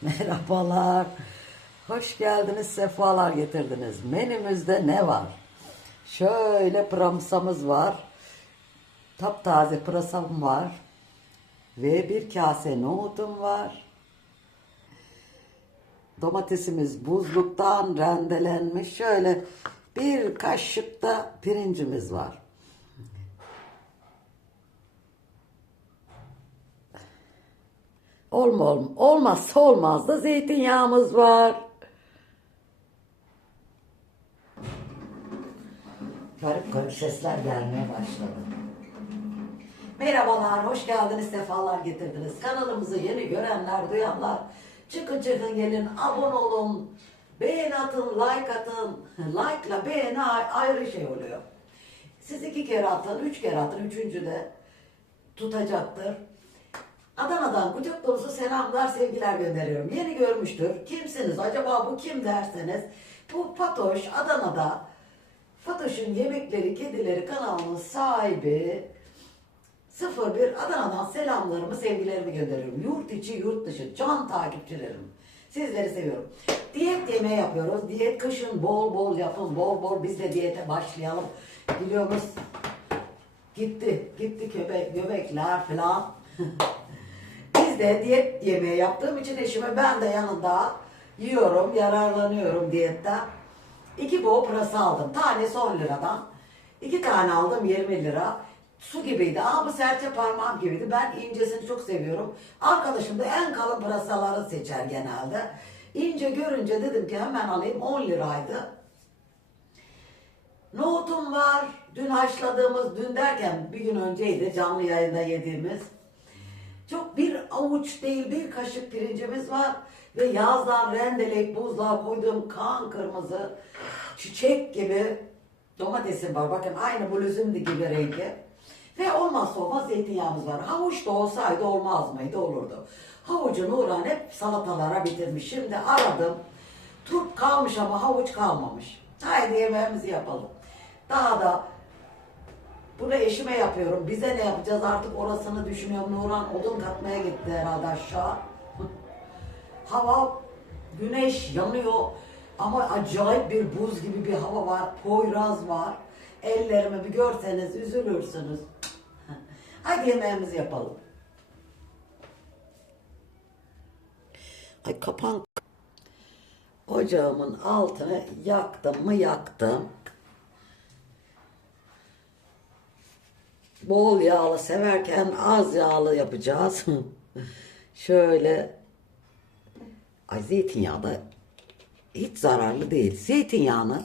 Merhabalar. Hoş geldiniz, sefalar getirdiniz. Menümüzde ne var? Şöyle pıramsamız var. Taptaze pırasam var. Ve bir kase nohutum var. Domatesimiz buzluktan rendelenmiş. Şöyle bir kaşık da pirincimiz var. Olma, olma, olmazsa olmaz da zeytinyağımız var. Garip garip sesler gelmeye başladı. Merhabalar, hoş geldiniz, sefalar getirdiniz. Kanalımızı yeni görenler, duyanlar, çıkın çıkın gelin, abone olun, beğen atın, like atın. Like'la beğeni ay- ayrı şey oluyor. Siz iki kere atın, üç kere atın, üçüncü de tutacaktır. Adana'dan kucak dolusu selamlar, sevgiler gönderiyorum. Yeni görmüştür. Kimsiniz? Acaba bu kim derseniz. Bu Fatoş Adana'da. Fatoş'un Yemekleri Kedileri kanalının sahibi 01 Adana'dan selamlarımı, sevgilerimi gönderiyorum. Yurt içi, yurt dışı, can takipçilerim. Sizleri seviyorum. Diyet yemeği yapıyoruz. Diyet kışın bol bol yapın, bol bol biz de diyete başlayalım. Biliyoruz gitti, gitti köpek, göbekler falan. De diyet yemeği yaptığım için eşime ben de yanında yiyorum, yararlanıyorum diyetten. İki boğ pırası aldım. Tanesi 10 liradan. İki tane aldım 20 lira. Su gibiydi ama bu serçe parmağım gibiydi. Ben incesini çok seviyorum. Arkadaşım da en kalın pırasaları seçer genelde. İnce görünce dedim ki hemen alayım 10 liraydı. Nohutum var. Dün haşladığımız, dün derken bir gün önceydi canlı yayında yediğimiz. Çok bir avuç değil bir kaşık pirincimiz var. Ve yazdan rendeleyip buzluğa koyduğum kan kırmızı çiçek gibi domatesim var. Bakın aynı bluzum gibi rengi. Ve olmazsa olmaz zeytinyağımız var. Havuç da olsaydı olmaz mıydı? Olurdu. Havucu Nuran hep salatalara bitirmiş. Şimdi aradım. Turp kalmış ama havuç kalmamış. Haydi yemeğimizi yapalım. Daha da bunu eşime yapıyorum. Bize ne yapacağız artık orasını düşünüyorum. Nuran odun katmaya gitti herhalde aşağı. Hava, güneş yanıyor. Ama acayip bir buz gibi bir hava var. Poyraz var. Ellerimi bir görseniz üzülürsünüz. Hadi yemeğimizi yapalım. Ay kapan. Ocağımın altını yaktım mı yaktım. Bol yağlı severken az yağlı yapacağız. Şöyle ay zeytinyağı da hiç zararlı değil. Zeytinyağını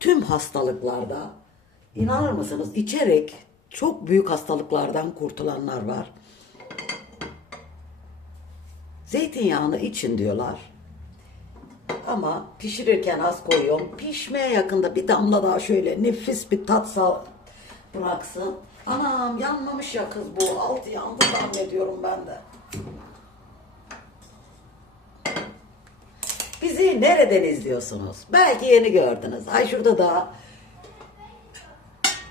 tüm hastalıklarda inanır mısınız içerek çok büyük hastalıklardan kurtulanlar var. Zeytinyağını için diyorlar. Ama pişirirken az koyuyorum. Pişmeye yakında bir damla daha şöyle nefis bir tat bıraksın. Anam yanmamış ya kız bu. Altı yandı zannediyorum ben de. Bizi nereden izliyorsunuz? Belki yeni gördünüz. Ay şurada da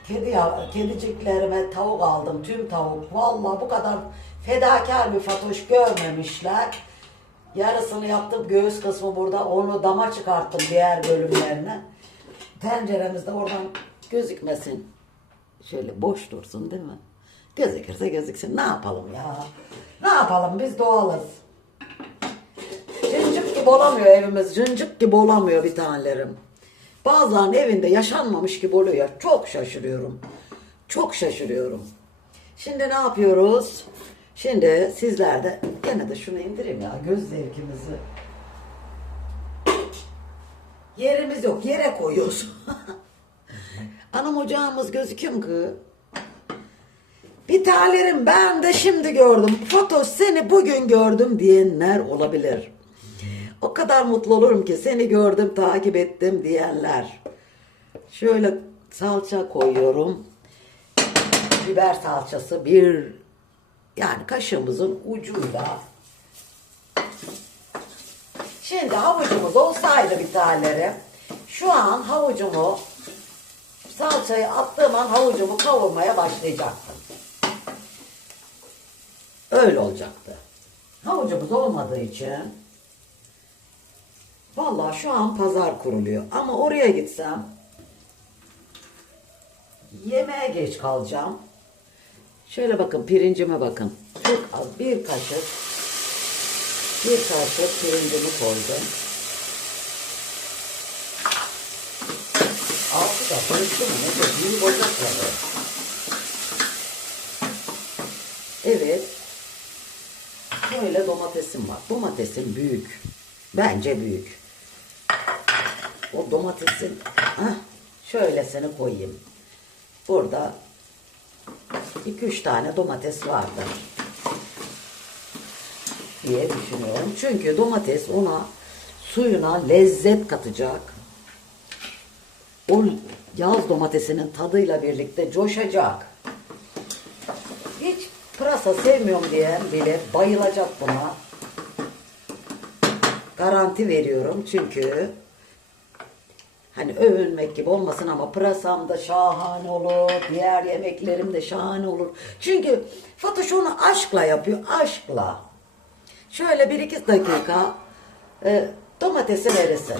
kedi ya, kediciklerime tavuk aldım. Tüm tavuk. Vallahi bu kadar fedakar bir fatoş görmemişler. Yarısını yaptım. Göğüs kısmı burada. Onu dama çıkarttım diğer bölümlerine. Tenceremizde oradan gözükmesin. Şöyle boş dursun değil mi? Gözükürse gözüksün. Ne yapalım ya? Ne yapalım? Biz doğalız. Cıncık gibi olamıyor evimiz. Cıncık gibi olamıyor bir tanelerim. Bazılarının evinde yaşanmamış gibi oluyor. ya. Çok şaşırıyorum. Çok şaşırıyorum. Şimdi ne yapıyoruz? Şimdi sizler de gene de şunu indireyim ya göz zevkimizi. Yerimiz yok. Yere koyuyoruz. Anam ocağımız gözüküyor mu kız? Bir tanelerim ben de şimdi gördüm. Foto seni bugün gördüm diyenler olabilir. O kadar mutlu olurum ki seni gördüm, takip ettim diyenler. Şöyle salça koyuyorum. Biber salçası bir yani kaşığımızın ucuyla. Şimdi havucumuz olsaydı bir taneleri şu an havucumu salçayı attığım an havucumu kavurmaya başlayacaktım. Öyle olacaktı. Havucumuz olmadığı için Vallahi şu an pazar kuruluyor. Ama oraya gitsem yemeğe geç kalacağım. Şöyle bakın pirincime bakın. Çok az bir kaşık bir kaşık pirincimi koydum. Altı da karıştı mı? Ne çok büyük ocakları. Evet. Böyle domatesim var. Domatesim büyük. Bence büyük. O domatesin heh, şöylesini koyayım. Burada 2-3 tane domates vardır diye düşünüyorum. Çünkü domates ona suyuna lezzet katacak. O yaz domatesinin tadıyla birlikte coşacak. Hiç pırasa sevmiyorum diyen bile bayılacak buna. Garanti veriyorum çünkü hani övünmek gibi olmasın ama pırasam da şahane olur. Diğer yemeklerim de şahane olur. Çünkü Fatoş onu aşkla yapıyor. Aşkla. Şöyle bir iki dakika e, domatesi verirsin.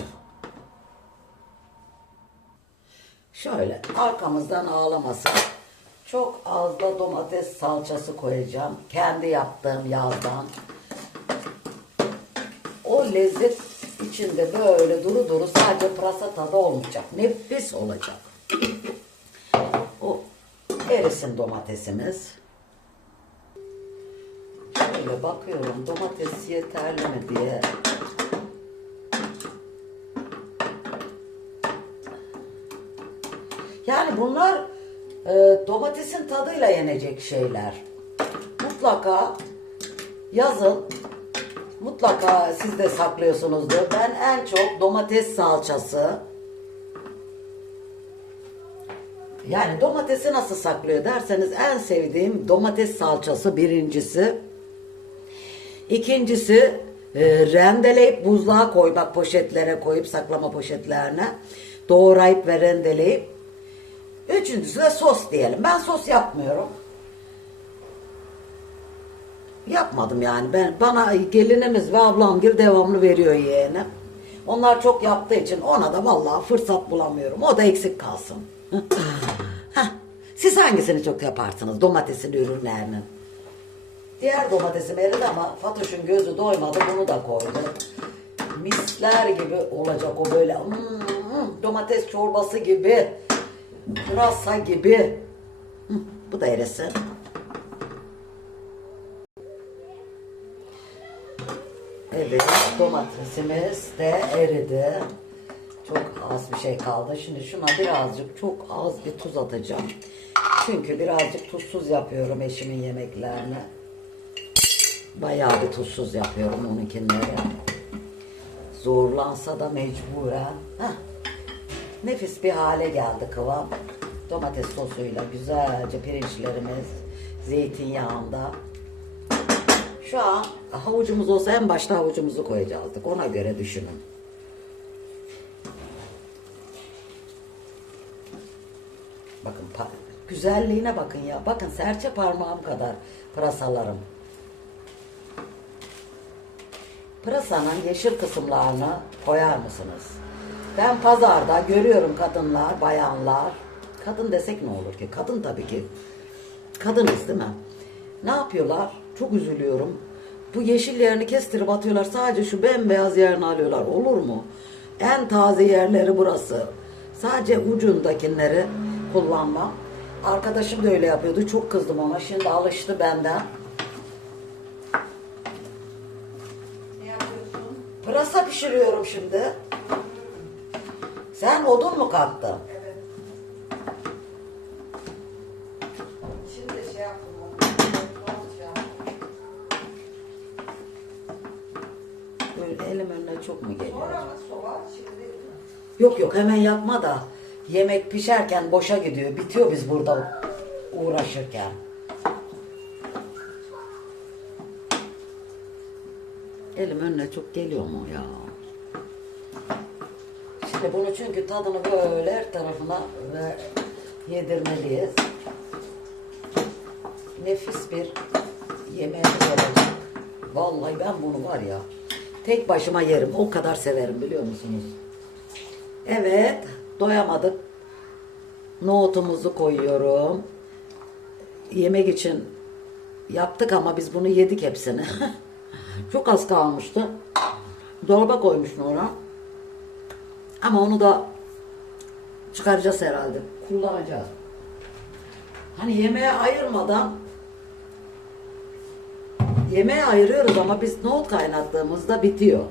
Şöyle arkamızdan ağlamasın. Çok az da domates salçası koyacağım. Kendi yaptığım yağdan. O lezzet içinde böyle duru duru sadece pırasa tadı olmayacak. Nefis olacak. O erisin domatesimiz. Şöyle bakıyorum domates yeterli mi diye. Yani bunlar e, domatesin tadıyla yenecek şeyler. Mutlaka yazın. Mutlaka siz de saklıyorsunuzdur. Ben en çok domates salçası. Yani domatesi nasıl saklıyor derseniz en sevdiğim domates salçası birincisi. İkincisi e, rendeleyip buzluğa koymak poşetlere koyup saklama poşetlerine doğrayıp ve rendeleyip Üçüncüsü de sos diyelim. Ben sos yapmıyorum. Yapmadım yani. Ben bana gelinimiz ve ablam gel devamlı veriyor yeğenim. Onlar çok yaptığı için ona da vallahi fırsat bulamıyorum. O da eksik kalsın. Siz hangisini çok yaparsınız? Domatesin ürünlerinin. Diğer domatesim eridi ama Fatoş'un gözü doymadı. Bunu da koydu. Misler gibi olacak o böyle. Hmm, domates çorbası gibi. Pırasa gibi. Bu da erisin. Evet, domatesimiz de eridi. Çok az bir şey kaldı. Şimdi şuna birazcık, çok az bir tuz atacağım. Çünkü birazcık tuzsuz yapıyorum eşimin yemeklerini. Bayağı bir tuzsuz yapıyorum onunkileri. Zorlansa da mecburen. Heh. Nefis bir hale geldi kıvam. Domates sosuyla güzelce pirinçlerimiz zeytinyağında. Şu an havucumuz olsa en başta havucumuzu koyacaktık. Ona göre düşünün. Bakın güzelliğine bakın ya. Bakın serçe parmağım kadar pırasalarım. Pırasanın yeşil kısımlarını koyar mısınız? Ben pazarda görüyorum kadınlar, bayanlar. Kadın desek ne olur ki? Kadın tabii ki. Kadınız değil mi? Ne yapıyorlar? Çok üzülüyorum. Bu yeşil yerini kestirip atıyorlar. Sadece şu bembeyaz yerini alıyorlar. Olur mu? En taze yerleri burası. Sadece ucundakileri kullanmam. Arkadaşım da öyle yapıyordu. Çok kızdım ona. Şimdi alıştı benden. Ne yapıyorsun? Pırasa pişiriyorum şimdi. Sen odun mu kattın? Evet. Şimdi şey yaptım. Böyle elim önüne çok mu geliyor? Sonra mı? Şimdi? Yok yok hemen yapma da yemek pişerken boşa gidiyor. Bitiyor biz burada uğraşırken. Elim önüne çok geliyor mu ya? Şimdi bunu çünkü tadını böyle her tarafına yedirmeliyiz. Nefis bir yemeğimiz olacak. Vallahi ben bunu var ya Tek başıma yerim. O kadar severim biliyor musunuz? Evet. Doyamadık. Nohutumuzu koyuyorum. Yemek için yaptık ama biz bunu yedik hepsini. Çok az kalmıştı. Dolaba koymuştum ona. Ama onu da çıkaracağız herhalde. Kullanacağız. Hani yemeğe ayırmadan yemeğe ayırıyoruz ama biz nohut kaynattığımızda bitiyor.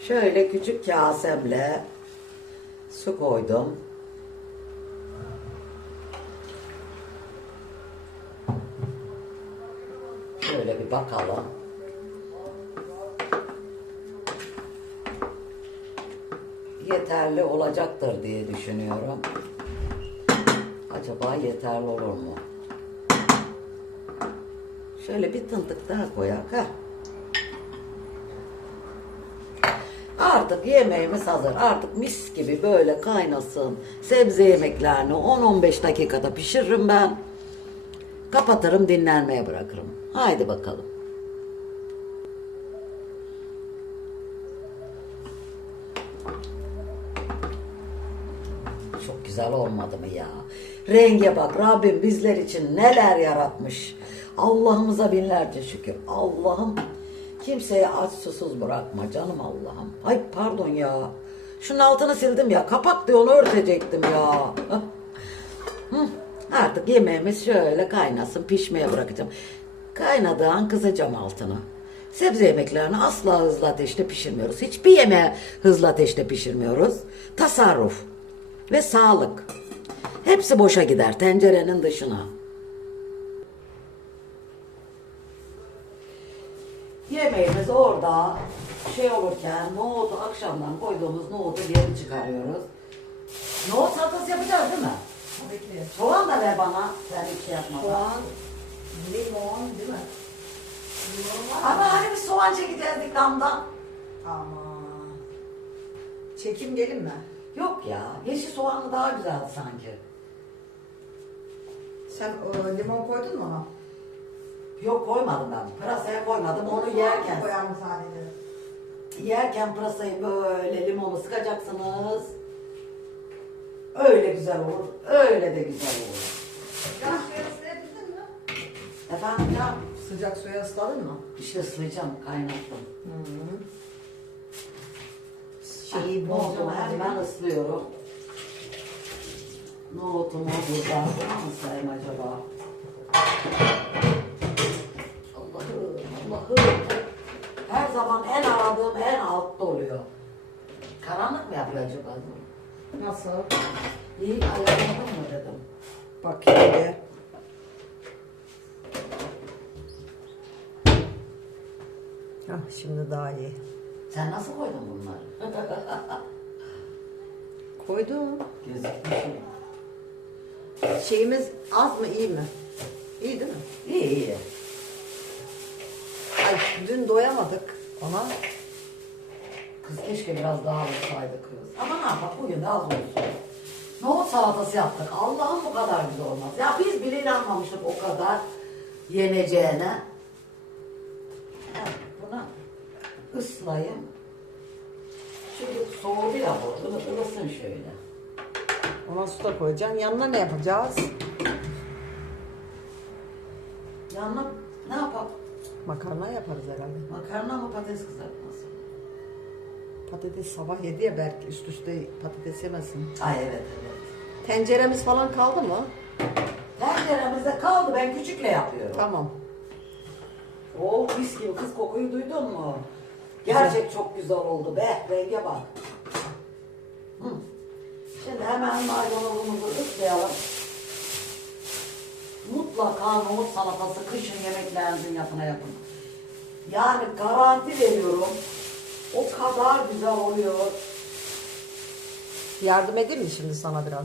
Şöyle küçük kasemle su koydum. Şöyle bir bakalım. Yeterli olacaktır diye düşünüyorum. Acaba yeterli olur mu? Şöyle bir tıntık daha koyak ha. Artık yemeğimiz hazır. Artık mis gibi böyle kaynasın. Sebze yemeklerini 10-15 dakikada pişiririm ben. Kapatırım dinlenmeye bırakırım. Haydi bakalım. Çok güzel olmadı mı ya? Renge bak Rabbim bizler için neler yaratmış. Allah'ımıza binlerce şükür. Allah'ım kimseye aç susuz bırakma canım Allah'ım. Ay pardon ya. Şunun altını sildim ya. Kapak diye onu örtecektim ya. Artık yemeğimiz şöyle kaynasın, pişmeye bırakacağım. Kaynadığı an kısacağım altını. Sebze yemeklerini asla hızlı ateşte pişirmiyoruz. Hiçbir yemeği hızlı ateşte pişirmiyoruz. Tasarruf ve sağlık. Hepsi boşa gider tencerenin dışına. Yemeğimiz orada şey olurken nohutu akşamdan koyduğumuz nohutu geri çıkarıyoruz. Nohut salatası yapacağız değil mi? Tabii ki. Soğan da ver bana. Sen hiç şey yapma. Soğan, limon değil mi? Limon var mı? Ama hani bir soğan çekeceğiz damdan. Aman. Çekim gelin mi? Yok ya. Yeşil soğanlı daha güzeldi sanki. Sen e, limon koydun mu ona? Yok koymadım ben. Pırasaya koymadım. Onu yerken. Koyar mı sadece? Yerken pırasayı böyle limonu sıkacaksınız. Öyle güzel olur. Öyle de güzel olur. Mi? Efendim ya Sıcak suya ısladın mı? işte ıslayacağım kaynattım. Şeyi Nohutumu bozdum hemen ıslıyorum. Nohutumu buradan mı sayayım acaba? Allah'ım Allah'ım. Her zaman en aradığım en altta oluyor. Karanlık mı yapıyor acaba? Nasıl? İyi ayarladım mı dedim. Bakayım bir. Hah, şimdi daha iyi. Sen nasıl koydun bunları? Koydum. Gözükmüyor. Şeyimiz az mı iyi mi? İyi değil mi? İyi iyi. Ay dün doyamadık ona. Kız keşke biraz daha olsaydı kız. Ama ne yapalım bugün de az olsun. Nohut salatası yaptık. Allah'ım bu kadar güzel olmaz. Ya biz bile inanmamıştık o kadar yeneceğine. Evet, buna ıslayayım. Çünkü soğudu ya bu. Ilı, ılısın şöyle. Ona su da koyacaksın. Yanına ne yapacağız? Yanına ne yapalım? Makarna yaparız herhalde. Makarna mı patates kızartması? Patates sabah yedi ya belki üst üste patates yemesin. Ay evet evet. Tenceremiz falan kaldı mı? Tenceremizde kaldı. Ben küçükle yapıyorum. Tamam. Oh mis gibi kız kokuyu duydun mu? Gerçek çok güzel oldu be. Renge bak. Hı. Şimdi hemen maydanozumuzu ıslayalım. Mutlaka nohut salatası kışın yemeklerinizin yapına yapın. Yani garanti veriyorum. O kadar güzel oluyor. Yardım edeyim mi şimdi sana biraz?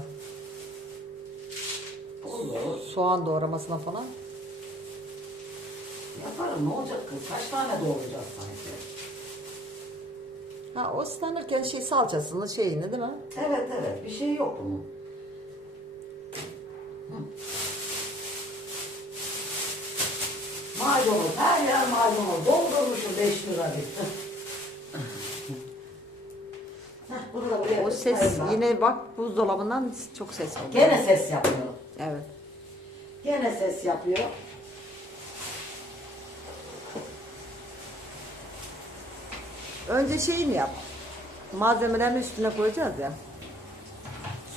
Olur. Soğan doğramasına falan. Yaparım ne olacak kız? Kaç tane doğrayacağız sanki? Ha, o ıslanırken şey salçasını şeyini değil mi? Evet evet bir şey yok bunun. Maydanoz her yer maydanoz doldurmuşum 5 lira bir. Heh, O ses yine bak buzdolabından çok ses geliyor. Gene ses yapıyor. Evet. Gene ses yapıyor. Önce şeyi mi yap? Malzemelerin üstüne koyacağız ya.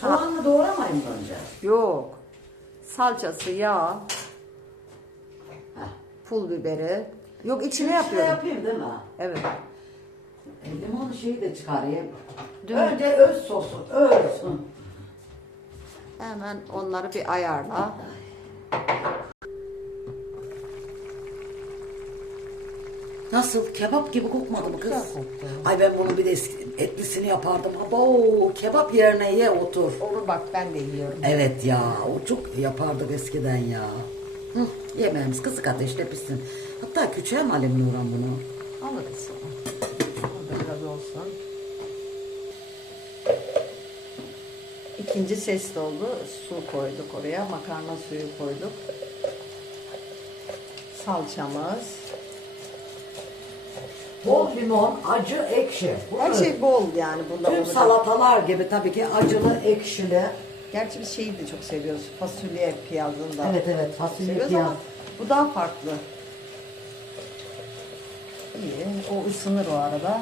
Soğanla doğramayın mı önce? Yok. Salçası, yağ, pul biberi. Yok içine İçine yapıyorum. yapayım değil mi? Evet. E, limon şeyi de çıkarayım. Değil mi? Önce öz sosu, öz. Hemen onları bir ayarla. Nasıl? Kebap gibi kokmadı mı kız? Güzel koktu. Ay ben bunu bir de eski- etlisini yapardım. Abo, kebap yerine ye otur. Onu bak ben de yiyorum. Evet ya, o çok yapardık eskiden ya. Hı, yemeğimiz kısık ateşte pişsin. Hatta küçüğe mi alayım Nurhan bunu? Alırız sonra. Burada biraz olsun. İkinci ses de oldu. Su koyduk oraya. Makarna suyu koyduk. Salçamız. Bol limon, acı, ekşi. Her şey bol yani bunda. Tüm olacak. salatalar gibi tabii ki acılı, ekşili. Gerçi biz şeyi de çok seviyoruz. Fasulye piyazını da. Evet evet fasulye seviyoruz piyaz. ama bu daha farklı. İyi. O ısınır o arada.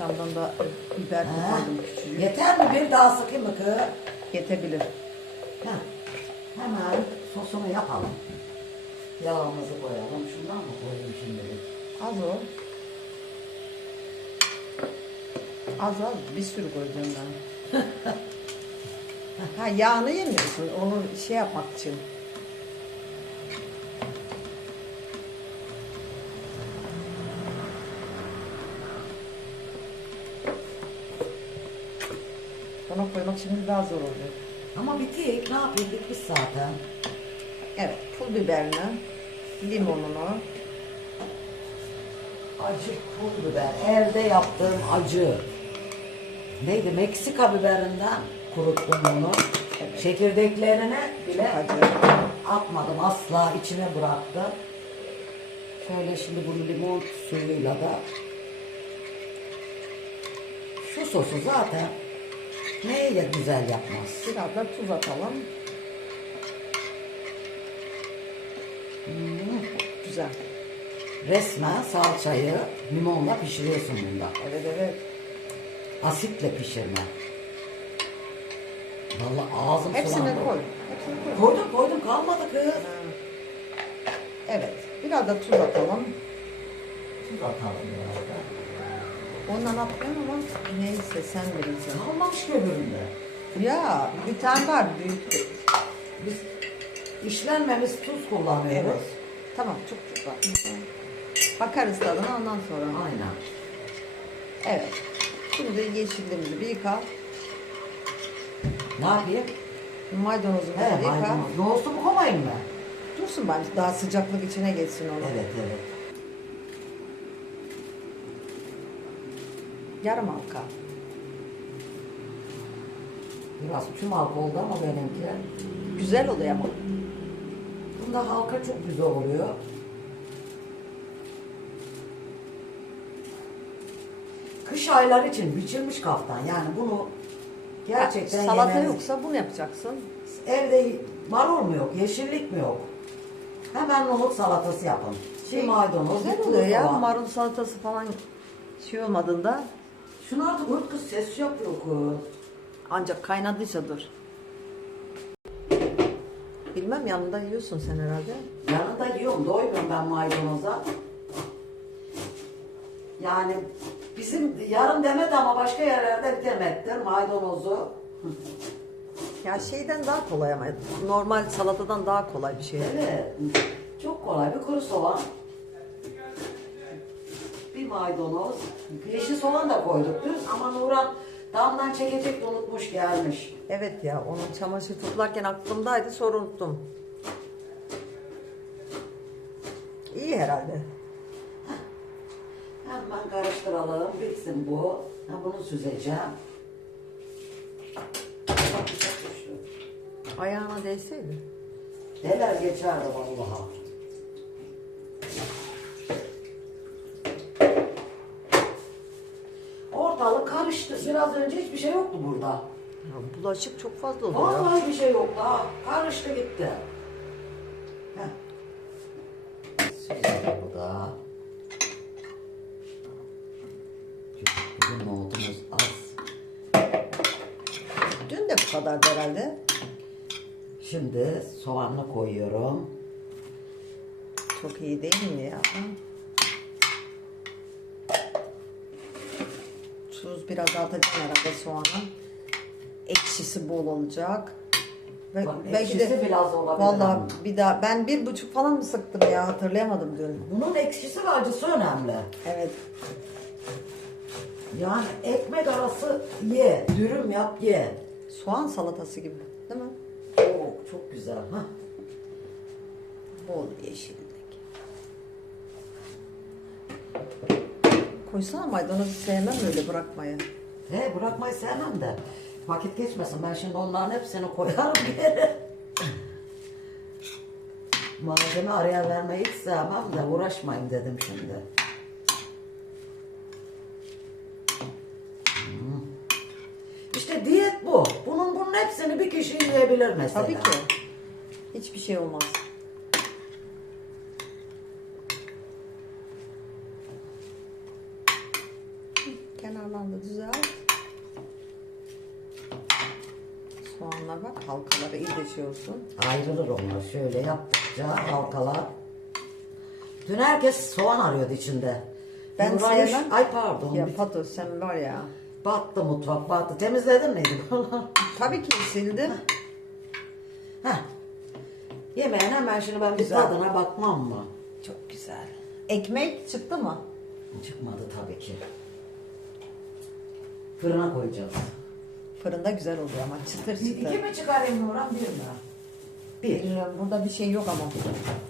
Yandan da biber Ha, koydum küçücük. Yeter mi? Bir daha sıkayım mı kız? Yetebilir. Ha, Hemen sosunu yapalım. Yağımızı koyalım. Şundan mı koyayım şimdi? O. Az az bir sürü koyacağım ben. ha yağını yemiyorsun. Onu şey yapmak için. Ona koymak şimdi daha zor oluyor. Ama bitik. Ne yapayım? Bitmiş zaten. Evet, pul biberini, limonunu, Acı pul biber. Evde yaptığım acı. Neydi? Meksika biberinden kuruttum onu. Evet. Çekirdeklerini bile Acı. atmadım. Asla içine bıraktım. Şöyle şimdi bunu limon suyuyla da şu sosu zaten neyle güzel yapmaz. biraz da tuz atalım. Hmm. Güzel. Resmen salçayı limonla pişiriyorsun bunda. Evet evet. Asitle pişirme. Vallahi ağzım Hepsini sulandı. koy. Hepsini koy. Koydum koydum kalmadı kız. Evet. Biraz da tuz atalım. Tuz atalım biraz da. Ondan atmıyorum ama neyse sen bilirsin. Kalmamış öbüründe. Ya bir tane var büyük. Biz işlenmemiş tuz kullanıyoruz. Evet. Tamam çok çok var. Bakarız tadına ondan sonra. Aynen. Evet. Şimdi yeşilliğimizi bir yıka. Ne yapayım? Maydanozumuzu bir yıka. maydanoz. Yoğurtlu mu koymayayım mı? Dursun bence daha sıcaklık içine geçsin onu. Evet evet. Yarım halka. Biraz tüm halka oldu ama benimki. Güzel oluyor ama. Bunda halka çok güzel oluyor. Kış ayları için biçilmiş kaftan. Yani bunu gerçekten Salata yemeniz- yoksa bunu yapacaksın. Evde marul mu yok, yeşillik mi yok? Hemen nohut salatası yapın. Şey, maydanoz, Güzel oluyor ya. soğan. Marul salatası falan şey olmadığında Şunu artık uyut kız ses yapıyor kız. ancak kaynadıysa dur. Bilmem yanında yiyorsun sen herhalde. Yanında yiyorum, doymuyorum ben maydanoza. Yani bizim yarım demet ama başka yerlerde bir demettir maydanozu. Ya şeyden daha kolay ama normal salatadan daha kolay bir şey. Evet, çok kolay. Bir kuru soğan, bir maydanoz, yeşil soğan da koyduk dün ama Nurhan damdan çekecek de unutmuş gelmiş. Evet ya onun çamaşır toplarken aklımdaydı sonra unuttum. İyi herhalde. Hemen karıştıralım. Bitsin bu. Ha, bunu süzeceğim. Ayağına değseydi. Neler geçerdi vallahi. Ortalık karıştı. Biraz önce hiçbir şey yoktu burada. Ya bulaşık çok fazla oluyor. Vallahi bir şey yoktu. Karıştı gitti. Kadardı herhalde. Şimdi soğanlı koyuyorum. Çok iyi değil mi ya? Tuz biraz atacağım herhalde soğana. Ekşisi bol olacak. Ve Bak, belki de biraz olabilir Vallahi ama. bir daha ben bir buçuk falan mı sıktım ya hatırlayamadım dün. Bunun ekşisi ve acısı önemli. Evet. Yani ekmek arası ye, dürüm yap ye. Soğan salatası gibi değil mi? Oo, çok güzel. Hah. Bol yeşillik. Koysana maydanozu sevmem öyle bırakmayı. He bırakmayı sevmem de. Vakit geçmesin. Ben şimdi onların hepsini koyarım bir yere. Malzeme araya vermeyi hiç sevmem de uğraşmayayım dedim şimdi. Hmm. İşte diyet bu. Bunun bunun hepsini yiyebilir mesela. Tabii ki. Hiçbir şey olmaz. Kenarlarını da düzelt. Soğanlar bak halkaları iyice şey olsun. Ayrılır onlar. Şöyle yaptıkça halkalar. Dün herkes soğan arıyordu içinde. Ben Nuray'ın- sevmem. Ay pardon. Ya Pato sen var ya. Battı mutfak battı. Temizledin miydi? Tabii ki sildim. Heh. Hemen şimdi ben bir Güzel. tadına bakmam mı? Çok güzel. Ekmek çıktı mı? Çıkmadı tabii ki. Fırına koyacağız. Fırında güzel oluyor ama çıtır çıtır. İki mi çıkarayım Nurhan bir mi? Bir. Bilmiyorum, Burada bir şey yok ama.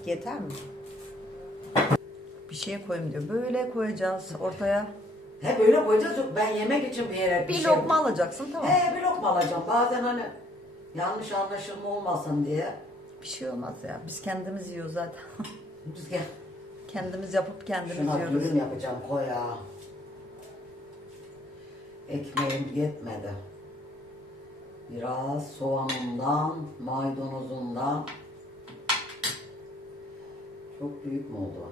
Yeter mi? Bir şeye koyayım diyor. Böyle koyacağız ortaya. He böyle koyacağız yok ben yemek için bir yere Bir şey- lokma alacaksın tamam. He bir lokma alacağım. Bazen hani yanlış anlaşılma olmasın diye. Bir şey olmaz ya. Biz kendimiz yiyoruz zaten. Biz gel. kendimiz yapıp kendimiz Şuna yiyoruz. dürüm yapacağım koy ya. Ekmeğim yetmedi. Biraz soğanından, maydanozundan. Çok büyük mü oldu?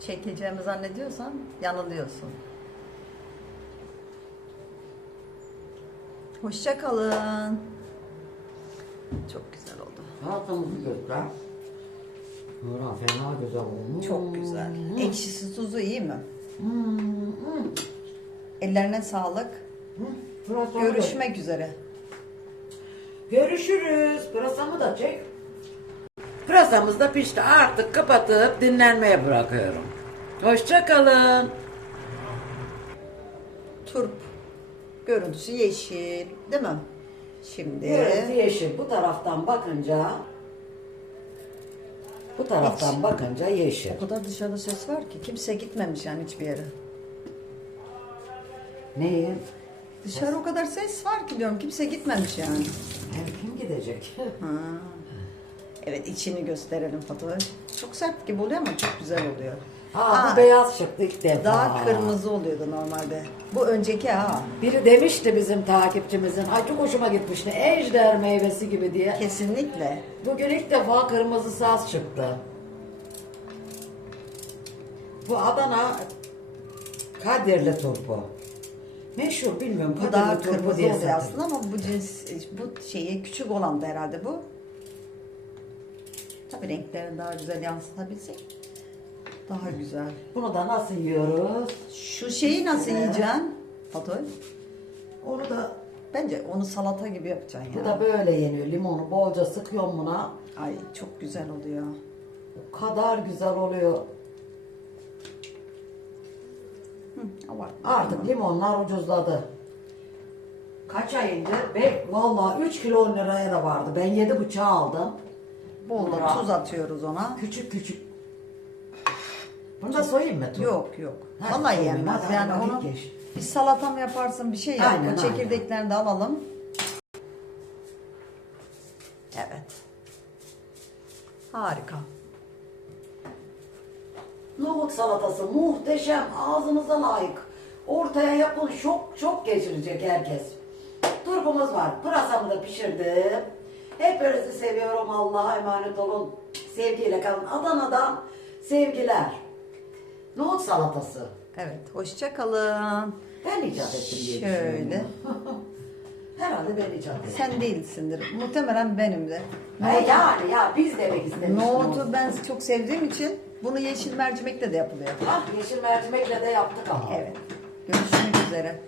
Çekeceğimi zannediyorsan yanılıyorsun. Hoşça kalın. Çok güzel oldu. Salatamızı göster. Nurhan fena güzel olmuş. Çok güzel. Ekşisi tuzu iyi mi? Hmm, hmm. Ellerine sağlık. Pırasamı Görüşmek üzere. Görüşürüz. Pırasamı da çek. Pırasamız da pişti. Artık kapatıp dinlenmeye bırakıyorum. Hoşça kalın. Turp. Görüntüsü yeşil, değil mi? Şimdi Görüntü yeşil. Bu taraftan bakınca bu taraftan Hiç. bakınca yeşil. o kadar dışarıda ses var ki kimse gitmemiş yani hiçbir yere. Neyi? Dışarı o kadar ses var ki diyorum kimse gitmemiş yani. Hem kim gidecek? Ha. Evet içini gösterelim Fatoş. Çok sert gibi oluyor ama çok güzel oluyor. Ha Aa, bu beyaz çıktı ilk defa. Daha kırmızı oluyordu normalde. Bu önceki ha. Biri demişti bizim takipçimizin. Ay çok hoşuma gitmişti. Ejder meyvesi gibi diye. Kesinlikle. Bugün ilk defa kırmızı az çıktı. Bu Adana Kadirli turpu. Meşhur bilmiyorum Bu Kadirli daha turpu kırmızı diye oluyor satılır. aslında ama bu cins bu şeyi küçük olan da herhalde bu. Tabii renklerini daha güzel yansıtabilsek daha güzel. Bunu da nasıl yiyoruz? Şu şeyi nasıl Evet. yiyeceksin? Fatoş? Onu da Bence onu salata gibi yapacaksın bu ya. da böyle yeniyor. Limonu bolca sıkıyorum buna. Ay çok güzel oluyor. O kadar güzel oluyor. Hı, abartma. Artık limonlar ucuzladı. Kaç ay önce? Be, vallahi 3 kilo 10 liraya da vardı. Ben 7 bıçağı aldım. Bol da tuz atıyoruz ona. Küçük küçük. Bunu da soyayım mı? Yok yok. Ha, Vallahi soyayım. yenmez. Hadi, Yani hadi, onu geç. bir salata mı yaparsın bir şey yap. Aynen, o aynen. çekirdeklerini de alalım. Evet. Harika. Nohut salatası muhteşem, ağzınıza layık. Ortaya yapın, şok şok geçirecek herkes. Turpumuz var, pırasamı da pişirdim. Hepinizi seviyorum, Allah'a emanet olun. Sevgiyle kalın. Adana'dan sevgiler. Nohut salatası. Evet, hoşça kalın. Ben icat ettim diye Şöyle. düşünüyorum. Herhalde ben icat ettim. Sen değilsindir. Muhtemelen benim de. E yani ya biz demek istemiştim. Nohutu ben çok sevdiğim için bunu yeşil mercimekle de yapılıyor. Ah yeşil mercimekle de yaptık ama. Evet. Görüşmek üzere.